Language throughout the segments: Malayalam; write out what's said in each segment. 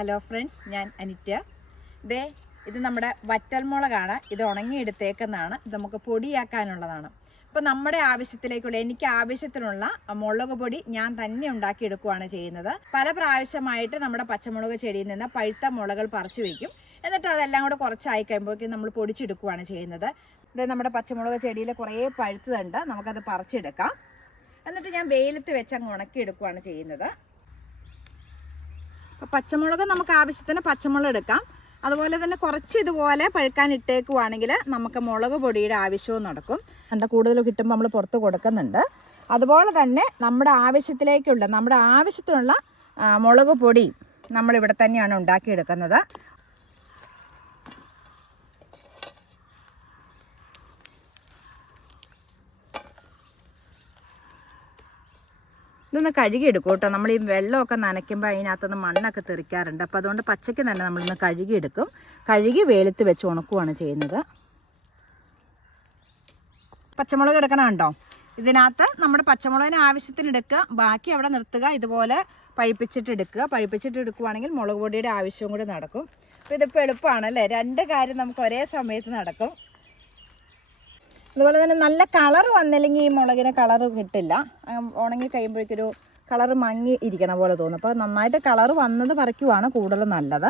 ഹലോ ഫ്രണ്ട്സ്, ഞാൻ അനിറ്റ. ഇത് നമ്മുടെ വറ്റൽമുളകാണ്. ഇത് ഉണങ്ങിയെടുത്തേക്കുന്നതാണ്. ഇത് നമുക്ക് പൊടിയാക്കാനുള്ളതാണ്. അപ്പോൾ നമ്മുടെ എനിക്ക് ആവശ്യത്തിനുള്ള മുളക് പൊടി ഞാൻ തന്നെ ഉണ്ടാക്കിയെടുക്കുകയാണ് ചെയ്യുന്നത്. പല പ്രാവശ്യമായിട്ട് നമ്മുടെ പച്ചമുളക് ചെടിയിൽ നിന്ന് പഴുത്ത മുളകൾ പറിച്ചു വയ്ക്കും. എന്നിട്ട് അതെല്ലാം കൂടെ കുറച്ചായി കഴിയുമ്പോഴേക്കും നമ്മൾ പൊടിച്ചെടുക്കുകയാണ് ചെയ്യുന്നത്. ഇത് നമ്മുടെ പച്ചമുളക് ചെടിയിൽ കുറേ പഴുത്തതുണ്ട്. നമുക്കത് പറിച്ചെടുക്കാം. എന്നിട്ട് ഞാൻ വെയിലത്ത് വെച്ച് അങ്ങ് ഉണക്കിയെടുക്കുകയാണ് ചെയ്യുന്നത്. പച്ചമുളക് നമുക്ക് ആവശ്യത്തിന് പച്ചമുളക് എടുക്കാം. അതുപോലെ തന്നെ കുറച്ച് ഇതുപോലെ പഴുക്കാൻ ഇട്ടേക്കുവാണെങ്കിൽ നമുക്ക് മുളക് പൊടിയുടെ ആവശ്യവും നടക്കും. കൂടുതൽ കിട്ടുമ്പോൾ നമ്മൾ പുറത്ത് കൊടുക്കുന്നുണ്ട്. അതുപോലെ തന്നെ നമ്മുടെ ആവശ്യത്തിനുള്ള മുളക് പൊടി നമ്മളിവിടെ തന്നെയാണ് ഉണ്ടാക്കിയെടുക്കുന്നത്. ഇതൊന്ന് കഴുകിയെടുക്കും കേട്ടോ. നമ്മൾ ഈ വെള്ളമൊക്കെ നനയ്ക്കുമ്പോൾ അതിനകത്തുനിന്ന് മണ്ണൊക്കെ തെറിക്കാറുണ്ട്. അപ്പോൾ അതുകൊണ്ട് പച്ചയ്ക്ക് തന്നെ നമ്മളിന്ന് കഴുകിയെടുക്കും. കഴുകി വെയിലത്ത് വെച്ച് ഉണക്കുകയാണ് ചെയ്യുന്നത്. പച്ചമുളക് എടുക്കണമുണ്ടോ? ഇതിനകത്ത് നമ്മുടെ പച്ചമുളകിന് ആവശ്യത്തിന് എടുക്കുക, ബാക്കി അവിടെ നിർത്തുക. ഇതുപോലെ പഴിപ്പിച്ചിട്ട് എടുക്കുകയാണെങ്കിൽ മുളക് പൊടിയുടെ ആവശ്യവും കൂടി നടക്കും. അപ്പോൾ ഇതിപ്പോൾ എളുപ്പമാണല്ലേ, രണ്ട് കാര്യം നമുക്ക് ഒരേ സമയത്ത് നടക്കും. അതുപോലെ തന്നെ നല്ല കളർ വന്നില്ലെങ്കിൽ ഈ മുളകിന് കളർ കിട്ടില്ല. ഉണങ്ങി കഴിയുമ്പോഴേക്കൊരു കളർ മങ്ങി ഇരിക്കണ പോലെ തോന്നും. അപ്പോൾ നന്നായിട്ട് കളർ വന്നത് പറിക്കുവാണ് കൂടുതൽ നല്ലത്.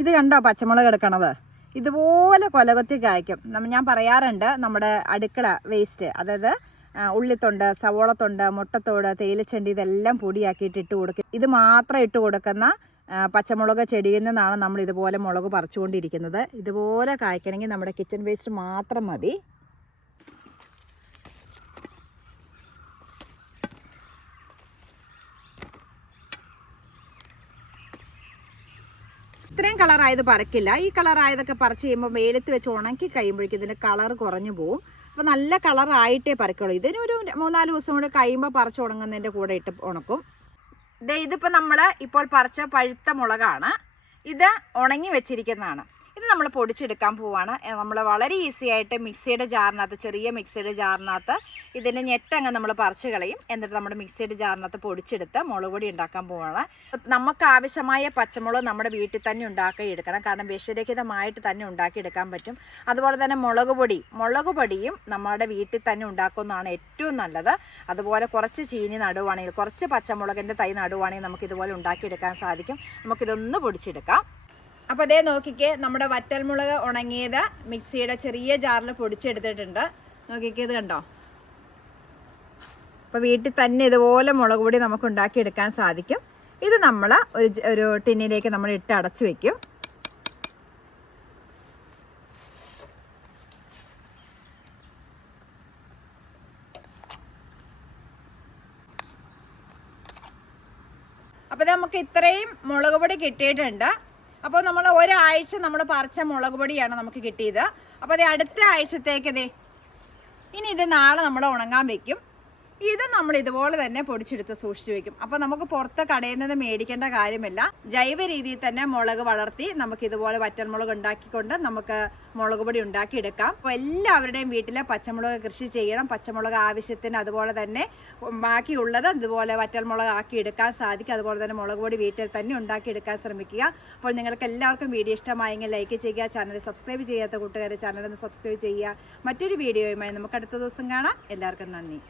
ഇത് കണ്ടോ പച്ചമുളക് എടുക്കണത്? ഇതുപോലെ കൊലകൊത്തി കായ്ക്കും. ഞാൻ പറയാറുണ്ട്, നമ്മുടെ അടുക്കള വേസ്റ്റ്, അതായത് ഉള്ളിത്തൊണ്ട്, സവോളത്തൊണ്ട്, മുട്ടത്തോട്, തേയിലച്ചണ്ടി ഇതെല്ലാം പൊടിയാക്കിയിട്ട് ഇട്ട് കൊടുക്കും. ഇത് മാത്രം ഇട്ട് കൊടുക്കുന്ന പച്ചമുളക് ചെടിയിൽ നിന്നാണ് നമ്മൾ ഇതുപോലെ മുളക് പറിച്ചുകൊണ്ടിരിക്കുന്നത്. ഇതുപോലെ കായ്ക്കണമെങ്കിൽ നമ്മുടെ കിച്ചൺ വേസ്റ്റ് മാത്രം മതി. ഇത്രയും കളറായത് പറിക്കില്ല. ഈ കളറായതൊക്കെ പറിച്ച് കഴിയുമ്പോൾ വെയിലത്ത് വെച്ച് ഉണക്കി കഴിയുമ്പോഴേക്കും ഇതിൻ്റെ കളർ കുറഞ്ഞു പോവും. അപ്പോൾ നല്ല കളറായിട്ടേ പറിക്കുള്ളൂ. ഇതിനൊരു 3-4 ദിവസം കൂടെ കഴിയുമ്പോൾ പറിച്ച് ഉണങ്ങുന്നതിൻ്റെ കൂടെ ഇട്ട് ഉണക്കും. ഇതിപ്പോൾ നമ്മൾ ഇപ്പോൾ പറിച്ച പഴുത്ത മുളകാണ്. ഇത് ഉണങ്ങി വെച്ചിരിക്കുന്നതാണ്. ഇത് നമ്മൾ പൊടിച്ചെടുക്കാൻ പോവാണ്. നമ്മൾ വളരെ ഈസി ആയിട്ട് ചെറിയ മിക്സിയുടെ ജാറിനകത്ത് ഇതിൻ്റെ ഞെട്ടങ്ങ് നമ്മൾ പറിച്ച് കളയും. എന്നിട്ട് നമ്മുടെ മിക്സിയുടെ ജാറിനകത്ത് പൊടിച്ചെടുത്ത് മുളക് പൊടി ഉണ്ടാക്കാൻ പോവാണ്. നമുക്ക് ആവശ്യമായ പച്ചമുളക് നമ്മുടെ വീട്ടിൽ തന്നെ ഉണ്ടാക്കിയെടുക്കണം. കാരണം വിഷരഹിതമായിട്ട് തന്നെ ഉണ്ടാക്കിയെടുക്കാൻ പറ്റും. അതുപോലെ തന്നെ മുളക് പൊടിയും നമ്മുടെ വീട്ടിൽ തന്നെ ഉണ്ടാക്കുന്നതാണ് ഏറ്റവും നല്ലത്. അതുപോലെ കുറച്ച് ചീനി നടുവാണെങ്കിൽ, കുറച്ച് പച്ചമുളകിൻ്റെ തൈ നടുവാണെങ്കിൽ നമുക്കിതുപോലെ ഉണ്ടാക്കിയെടുക്കാൻ സാധിക്കും. നമുക്കിതൊന്ന് പൊടിച്ചെടുക്കാം. അപ്പോൾ അതേ നോക്കിക്കേ, നമ്മുടെ വറ്റൽമുളക് ഉണങ്ങിയത് മിക്സിയുടെ ചെറിയ ജാറിൽ പൊടിച്ചെടുത്തിട്ടുണ്ട്. നോക്കിക്കേ, ഇത് കണ്ടോ? അപ്പോൾ വീട്ടിൽ തന്നെ ഇതുപോലെ മുളക് പൊടി നമുക്ക് ഉണ്ടാക്കിയെടുക്കാൻ സാധിക്കും. ഇത് നമ്മൾ ഒരു ടിന്നിലേക്ക് നമ്മൾ ഇട്ട് അടച്ചു വയ്ക്കും. അപ്പോൾ നമുക്ക് ഇത്രയും മുളക് പൊടി കിട്ടിയിട്ടുണ്ട്. അപ്പോൾ നമ്മൾ ഒരാഴ്ച നമ്മൾ പറിച്ച മുളക് പൊടിയാണ് നമുക്ക് കിട്ടിയത്. അപ്പോൾ അത് അടുത്ത ആഴ്ചത്തേക്ക് ഇനി ഇത് നാളെ നമ്മൾ ഉണങ്ങാൻ വെക്കും. ഇത് നമ്മൾ ഇതുപോലെ തന്നെ പൊടിച്ചെടുത്ത് സൂക്ഷിച്ചു വെക്കും. അപ്പോൾ നമുക്ക് പുറത്ത് കടയിൽ നിന്ന് മേടിക്കേണ്ട കാര്യമില്ല. ജൈവ രീതിയിൽ തന്നെ മുളക് വളർത്തി നമുക്ക് ഇതുപോലെ വറ്റൽമുളക് ഉണ്ടാക്കിക്കൊണ്ട് നമുക്ക് മുളക് പൊടി ഉണ്ടാക്കിയെടുക്കാം. അപ്പോൾ എല്ലാവരുടെയും വീട്ടിൽ പച്ചമുളക് കൃഷി ചെയ്യണം. പച്ചമുളക് ആവശ്യത്തിന്, അതുപോലെ തന്നെ ബാക്കിയുള്ളത് ഇതുപോലെ വറ്റൽമുളക് ആക്കിയെടുക്കാൻ സാധിക്കും. അതുപോലെ തന്നെ മുളക് പൊടി വീട്ടിൽ തന്നെ ഉണ്ടാക്കിയെടുക്കാൻ ശ്രമിക്കുക. അപ്പോൾ നിങ്ങൾക്ക് എല്ലാവർക്കും വീഡിയോ ഇഷ്ടമായെങ്കിൽ ലൈക്ക് ചെയ്യുക. ചാനൽ സബ്സ്ക്രൈബ് ചെയ്യാത്ത കൂട്ടുകാരെ ചാനലൊന്ന് സബ്സ്ക്രൈബ് ചെയ്യുക. മറ്റൊരു വീഡിയോയുമായി നമുക്ക് അടുത്ത ദിവസം കാണാം. എല്ലാവർക്കും നന്ദി.